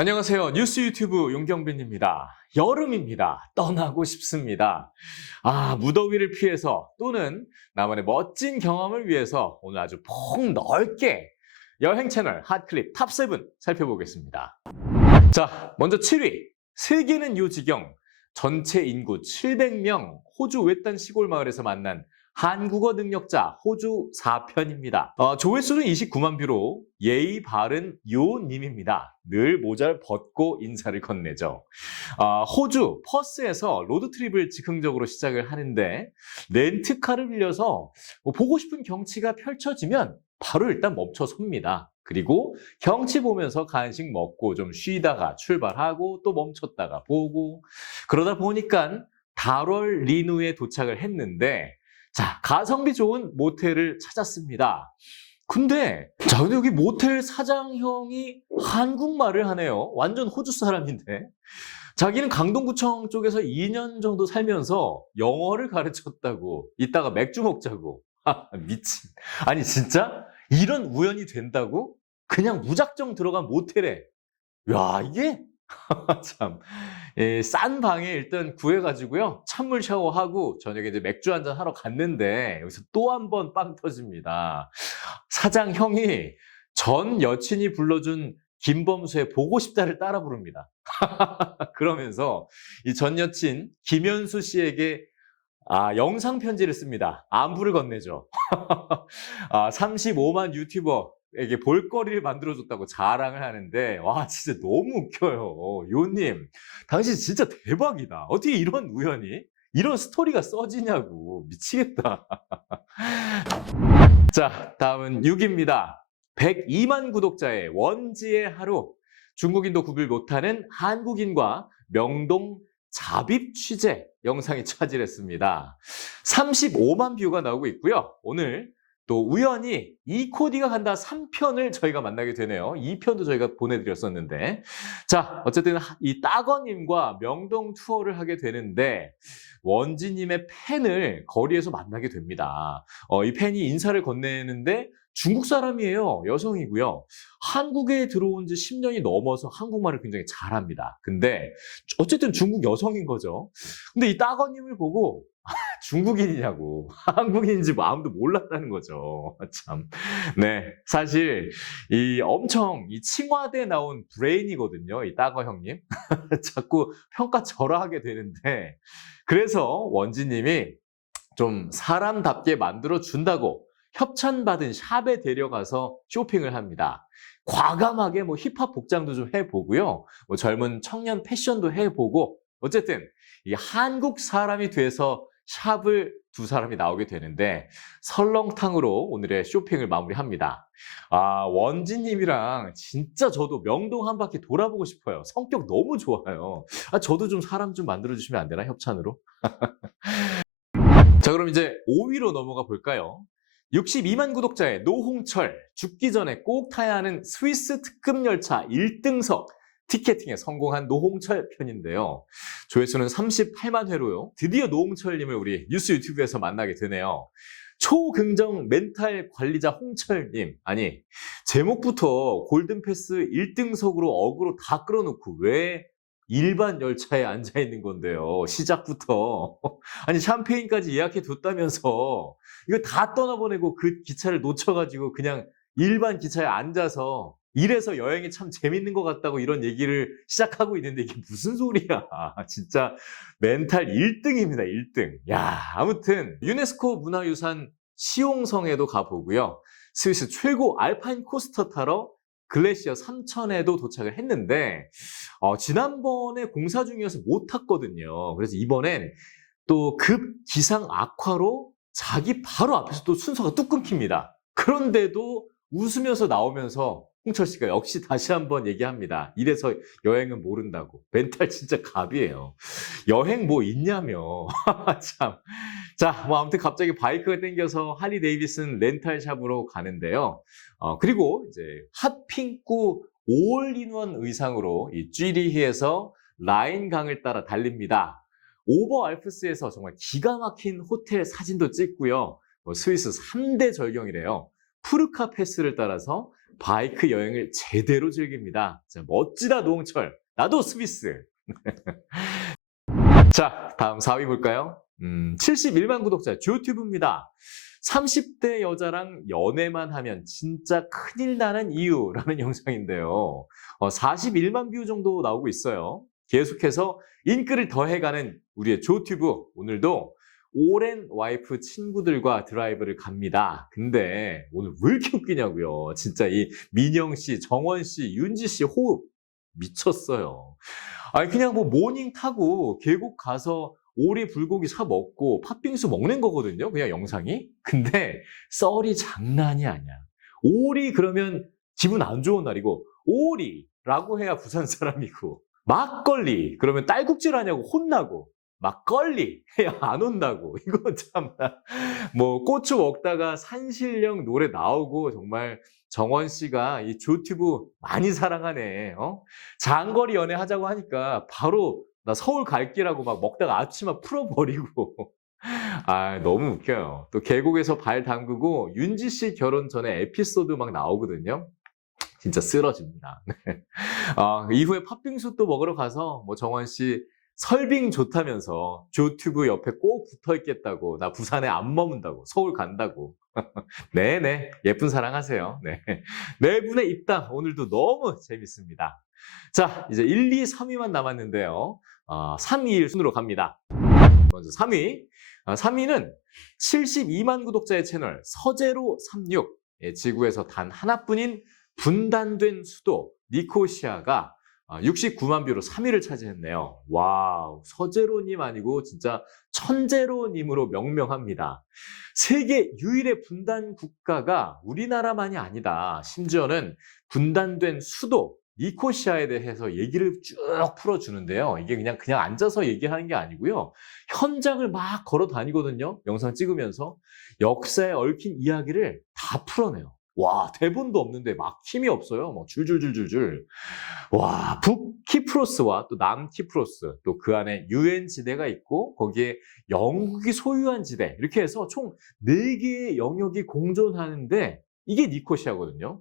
안녕하세요. 뉴스 유튜브 용경빈입니다. 여름입니다. 떠나고 싶습니다. 아, 무더위를 피해서 또는 나만의 멋진 경험을 위해서 오늘 아주 폭 넓게 여행 채널 핫클립 탑7 살펴보겠습니다. 자, 먼저 7위. 세계는 요지경. 전체 인구 700명 호주 외딴 시골 마을에서 만난 한국어 능력자 호주 4편입니다. 어, 조회수는 29만 뷰로 예의 바른 요님입니다. 늘 모자를 벗고 인사를 건네죠. 아, 호주 퍼스에서 로드트립을 즉흥적으로 시작을 하는데 렌트카를 빌려서 뭐 보고 싶은 경치가 펼쳐지면 바로 일단 멈춰 섭니다. 그리고 경치 보면서 간식 먹고 좀 쉬다가 출발하고 또 멈췄다가 보고 그러다 보니까 다롤 리누에 도착을 했는데 자, 가성비 좋은 모텔을 찾았습니다. 근데, 자, 근데 여기 모텔 사장형이 한국말을 하네요. 완전 호주 사람인데. 자기는 강동구청 쪽에서 2년 정도 살면서 영어를 가르쳤다고. 이따가 맥주 먹자고. 아, 미친. 아니, 진짜? 이런 우연이 된다고? 그냥 무작정 들어간 모텔에. 야, 이게? 참. 예, 싼 방에 일단 구해가지고요. 찬물 샤워하고 저녁에 이제 맥주 한잔 하러 갔는데 여기서 또 한 번 빵 터집니다. 사장 형이 전 여친이 불러준 김범수의 보고 싶다를 따라 부릅니다. 그러면서 이 전 여친 김현수 씨에게 아, 영상 편지를 씁니다. 안부를 건네죠. 아, 35만 유튜버 에게 볼거리를 만들어줬다고 자랑을 하는데 와 진짜 너무 웃겨요. 요님. 당신 진짜 대박이다. 어떻게 이런 우연이? 이런 스토리가 써지냐고. 미치겠다. 자 다음은 6입니다. 102만 구독자의 원지의 하루. 중국인도 구별 못하는 한국인과 명동 잡입 취재 영상이 차지했습니다. 35만 뷰가 나오고 있고요. 오늘 또 우연히 이 코디가 간다 3편을 저희가 만나게 되네요. 2편도 저희가 보내드렸었는데. 자, 어쨌든 이 따거님과 명동 투어를 하게 되는데, 원지님의 팬을 거리에서 만나게 됩니다. 어, 이 팬이 인사를 건네는데, 중국 사람이에요. 여성이고요. 한국에 들어온 지 10년이 넘어서 한국말을 굉장히 잘합니다. 근데 어쨌든 중국 여성인 거죠. 근데 이 따거님을 보고 중국인이냐고 한국인인지 뭐 아무도 몰랐다는 거죠. 참. 네, 사실 이 엄청 이 칭화대 나온 브레인이거든요. 이 따거 형님 자꾸 평가 절하하게 되는데 그래서 원지님이 좀 사람답게 만들어 준다고 협찬받은 샵에 데려가서 쇼핑을 합니다. 과감하게 뭐 힙합 복장도 좀 해보고요. 뭐 젊은 청년 패션도 해보고 어쨌든 이 한국 사람이 돼서 샵을 두 사람이 나오게 되는데 설렁탕으로 오늘의 쇼핑을 마무리합니다. 아 원진님이랑 진짜 저도 명동 한 바퀴 돌아보고 싶어요. 성격 너무 좋아요. 아 저도 좀 사람 좀 만들어 주시면 안 되나 협찬으로? 자 그럼 이제 5위로 넘어가 볼까요? 62만 구독자의 노홍철 죽기 전에 꼭 타야 하는 스위스 특급 열차 1등석 티켓팅에 성공한 노홍철 편인데요. 조회수는 38만 회로요. 드디어 노홍철님을 우리 뉴스 유튜브에서 만나게 되네요. 초긍정 멘탈 관리자 홍철님. 아니, 제목부터 골든패스 1등석으로 어그로 다 끌어놓고 왜 일반 열차에 앉아 있는 건데요. 시작부터. 아니, 샴페인까지 예약해 뒀다면서 이거 다 떠나보내고 그 기차를 놓쳐가지고 그냥 일반 기차에 앉아서 이래서 여행이 참 재밌는 것 같다고 이런 얘기를 시작하고 있는데 이게 무슨 소리야. 진짜 멘탈 1등입니다. 1등. 야, 아무튼 유네스코 문화유산 시옹성에도 가보고요. 스위스 최고 알파인 코스터 타러 글래시어 3000에도 도착을 했는데 어, 지난번에 공사 중이어서 못 탔거든요. 그래서 이번엔 또 급 기상 악화로 자기 바로 앞에서 또 순서가 뚝 끊깁니다. 그런데도 웃으면서 나오면서 홍철 씨가 역시 다시 한번 얘기합니다. 이래서 여행은 모른다고. 멘탈 진짜 갑이에요. 여행 뭐 있냐며. 참. 자, 뭐 아무튼 갑자기 바이크가 땡겨서 할리 데이비슨 렌탈샵으로 가는데요. 어, 그리고 이제 핫핑크 올인원 의상으로 이 쥐리히에서 라인강을 따라 달립니다. 오버 알프스에서 정말 기가 막힌 호텔 사진도 찍고요. 뭐 스위스 3대 절경이래요. 푸르카 패스를 따라서 바이크 여행을 제대로 즐깁니다. 자, 멋지다 노홍철. 나도 스미스. 자, 다음 4위 볼까요? 음, 71만 구독자 조튜브입니다. 30대 여자랑 연애만 하면 진짜 큰일 나는 이유라는 영상인데요. 어, 41만 뷰 정도 나오고 있어요. 계속해서 인기를 더해가는 우리의 조튜브 오늘도 오랜 와이프 친구들과 드라이브를 갑니다. 근데 오늘 왜 이렇게 웃기냐고요. 진짜 이 민영 씨, 정원 씨, 윤지 씨 호흡 미쳤어요. 아니 그냥 뭐 모닝 타고 계곡 가서 오리 불고기 사 먹고 팥빙수 먹는 거거든요. 그냥 영상이. 근데 썰이 장난이 아니야. 오리 그러면 기분 안 좋은 날이고 오리라고 해야 부산 사람이고 막걸리 그러면 딸꾹질 하냐고 혼나고 막걸리 안 온다고 이거 참 뭐 고추 먹다가 산신령 노래 나오고 정말 정원 씨가 이 조튜브 많이 사랑하네. 어? 장거리 연애 하자고 하니까 바로 나 서울 갈게라고 막 먹다가 앞치마 풀어버리고. 아, 너무 웃겨요. 또 계곡에서 발 담그고 윤지 씨 결혼 전에 에피소드 막 나오거든요. 진짜 쓰러집니다. 네. 아, 이후에 팥빙수 또 먹으러 가서 뭐 정원 씨 설빙 좋다면서 조튜브 옆에 꼭 붙어 있겠다고 나 부산에 안 머문다고 서울 간다고. 네네. 예쁜 사랑하세요. 네. 네 분의 입담 오늘도 너무 재밌습니다. 자 이제 1, 2, 3위만 남았는데요. 어, 3위 순으로 갑니다. 먼저 3위. 어, 3위는 72만 구독자의 채널 서재로 36 예, 지구에서 단 하나뿐인 분단된 수도 니코시아가 69만 뷰로 3위를 차지했네요. 와우, 서재로님 아니고 진짜 천재로님으로 명명합니다. 세계 유일의 분단 국가가 우리나라만이 아니다. 심지어는 분단된 수도 니코시아에 대해서 얘기를 쭉 풀어주는데요. 이게 그냥 그냥 앉아서 얘기하는 게 아니고요. 현장을 막 걸어 다니거든요. 영상 찍으면서 역사에 얽힌 이야기를 다 풀어내요. 와, 대본도 없는데 막 힘이 없어요. 뭐 줄줄줄줄줄. 와, 북키프로스와 또 남키프로스, 또 그 안에 유엔 지대가 있고 거기에 영국이 소유한 지대 이렇게 해서 총 4개의 영역이 공존하는데 이게 니코시아거든요.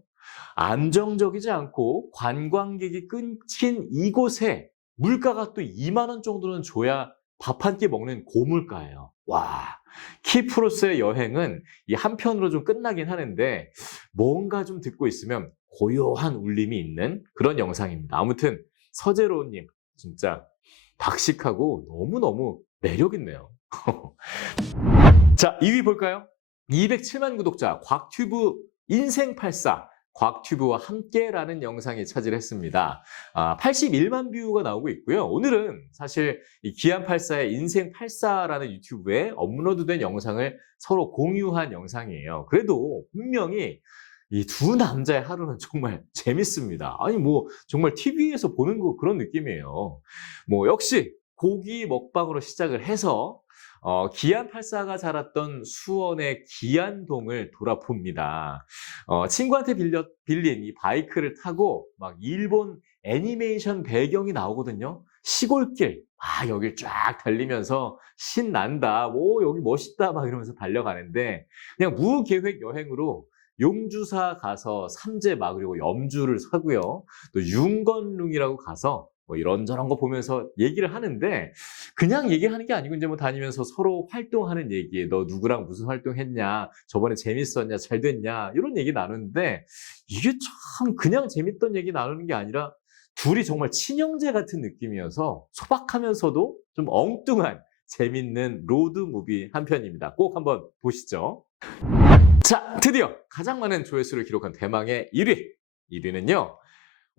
안정적이지 않고 관광객이 끊긴 이곳에 물가가 또 2만 원 정도는 줘야 밥 한 끼 먹는 고물가예요. 와, 키프로스의 여행은 이 한편으로 좀 끝나긴 하는데 뭔가 좀 듣고 있으면 고요한 울림이 있는 그런 영상입니다. 아무튼 서재로님 진짜 박식하고 너무너무 매력있네요. 자, 2위 볼까요? 207만 구독자 곽튜브 인생84 곽튜브와 함께라는 영상이 차지를 했습니다. 아, 81만 뷰가 나오고 있고요. 오늘은 사실 이 기안84의 인생84라는 유튜브에 업로드된 영상을 서로 공유한 영상이에요. 그래도 분명히 이 두 남자의 하루는 정말 재밌습니다. 아니 뭐 정말 TV에서 보는 거 그런 느낌이에요. 뭐 역시 고기 먹방으로 시작을 해서 어, 기안84가 자랐던 수원의 기안동을 돌아봅니다. 어, 친구한테 빌려, 빌린 이 바이크를 타고 막 일본 애니메이션 배경이 나오거든요. 시골길, 아, 여길 쫙 달리면서 신난다, 오, 여기 멋있다, 막 이러면서 달려가는데, 그냥 무계획 여행으로 용주사 가서 삼재 막으려고 염주를 사고요. 또 윤건룽이라고 가서 뭐 이런저런 거 보면서 얘기를 하는데 그냥 얘기하는 게 아니고 이제 뭐 다니면서 서로 활동하는 얘기, 너 누구랑 무슨 활동했냐, 저번에 재밌었냐, 잘 됐냐 이런 얘기 나누는데 이게 참 그냥 재밌던 얘기 나누는 게 아니라 둘이 정말 친형제 같은 느낌이어서 소박하면서도 좀 엉뚱한 재밌는 로드 무비 한 편입니다. 꼭 한번 보시죠. 자, 드디어 가장 많은 조회수를 기록한 대망의 1위. 1위는요.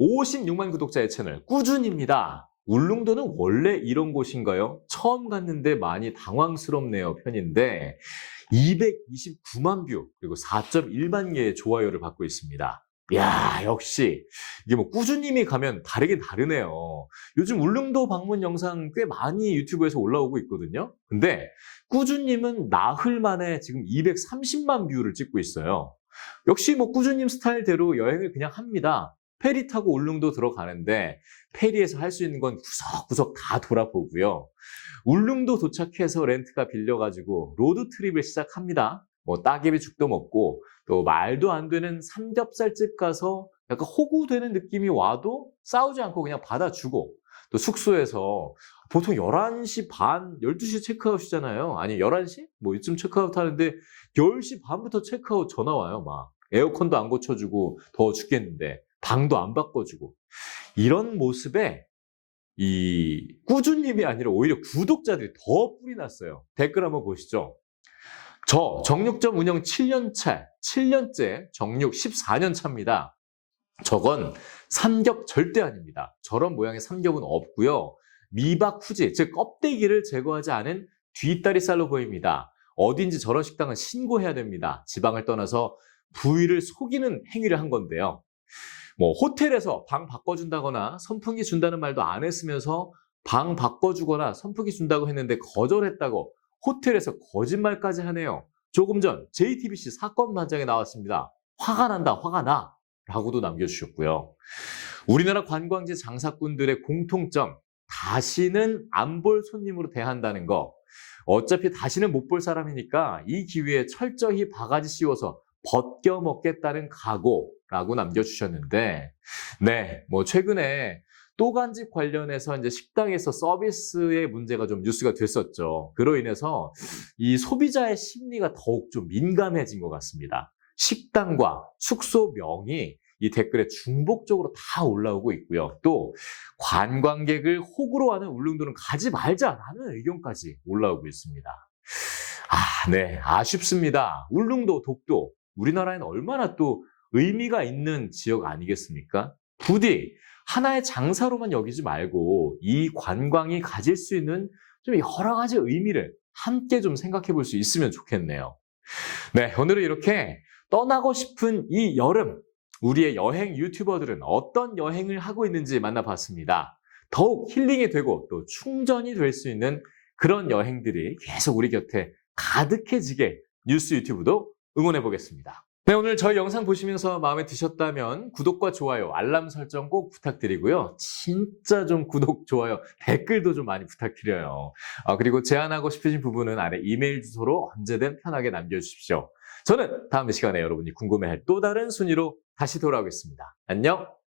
56만 구독자의 채널 꾸준입니다. 울릉도는 원래 이런 곳인가요? 처음 갔는데 많이 당황스럽네요 편인데 229만 뷰 그리고 4.1만 개의 좋아요를 받고 있습니다. 야 역시 이게 뭐 꾸준님이 가면 다르긴 다르네요. 요즘 울릉도 방문 영상 꽤 많이 유튜브에서 올라오고 있거든요. 근데 꾸준님은 나흘 만에 지금 230만 뷰를 찍고 있어요. 역시 뭐 꾸준님 스타일대로 여행을 그냥 합니다. 페리 타고 울릉도 들어가는데 페리에서 할 수 있는 건 구석구석 다 돌아보고요. 울릉도 도착해서 렌트카 빌려가지고 로드 트립을 시작합니다. 뭐 따개비 죽도 먹고 또 말도 안 되는 삼겹살집 가서 약간 호구되는 느낌이 와도 싸우지 않고 그냥 받아주고 또 숙소에서 보통 11시 반, 12시 체크아웃이잖아요. 아니 11시? 뭐 이쯤 체크아웃 하는데 10시 반부터 체크아웃 전화 와요. 막 에어컨도 안 고쳐주고 더워 죽겠는데 방도 안 바꿔주고 이런 모습에 이 꾸준님이 아니라 오히려 구독자들이 더 뿔이 났어요. 댓글 한번 보시죠. 저 정육점 운영 7년차, 7년째 정육 14년 차입니다. 저건 삼겹 절대 아닙니다. 저런 모양의 삼겹은 없고요. 미박 후지, 즉 껍데기를 제거하지 않은 뒷다리살로 보입니다. 어딘지 저런 식당은 신고해야 됩니다. 지방을 떠나서 부위를 속이는 행위를 한 건데요. 뭐 호텔에서 방 바꿔준다거나 선풍기 준다는 말도 안 했으면서 방 바꿔주거나 선풍기 준다고 했는데 거절했다고 호텔에서 거짓말까지 하네요. 조금 전 JTBC 사건 반장에 나왔습니다. 화가 난다, 화가 나. 라고도 남겨주셨고요. 우리나라 관광지 장사꾼들의 공통점, 다시는 안 볼 손님으로 대한다는 거. 어차피 다시는 못 볼 사람이니까 이 기회에 철저히 바가지 씌워서 벗겨 먹겠다는 각오라고 남겨주셨는데, 네, 뭐 최근에 또간집 관련해서 이제 식당에서 서비스의 문제가 좀 뉴스가 됐었죠. 그로 인해서 이 소비자의 심리가 더욱 좀 민감해진 것 같습니다. 식당과 숙소 명이 이 댓글에 중복적으로 다 올라오고 있고요. 또 관광객을 호구로 하는 울릉도는 가지 말자라는 의견까지 올라오고 있습니다. 아, 네, 아쉽습니다. 울릉도, 독도, 우리나라에는 얼마나 또 의미가 있는 지역 아니겠습니까? 부디 하나의 장사로만 여기지 말고 이 관광이 가질 수 있는 좀 여러 가지 의미를 함께 좀 생각해 볼 수 있으면 좋겠네요. 네, 오늘은 이렇게 떠나고 싶은 이 여름, 우리의 여행 유튜버들은 어떤 여행을 하고 있는지 만나봤습니다. 더욱 힐링이 되고 또 충전이 될 수 있는 그런 여행들이 계속 우리 곁에 가득해지게 뉴스 유튜브도 응원해 보겠습니다. 네, 오늘 저희 영상 보시면서 마음에 드셨다면 구독과 좋아요, 알람 설정 꼭 부탁드리고요. 진짜 좀 구독, 좋아요, 댓글도 좀 많이 부탁드려요. 아, 그리고 제안하고 싶으신 부분은 아래 이메일 주소로 언제든 편하게 남겨주십시오. 저는 다음 시간에 여러분이 궁금해할 또 다른 순위로 다시 돌아오겠습니다. 안녕!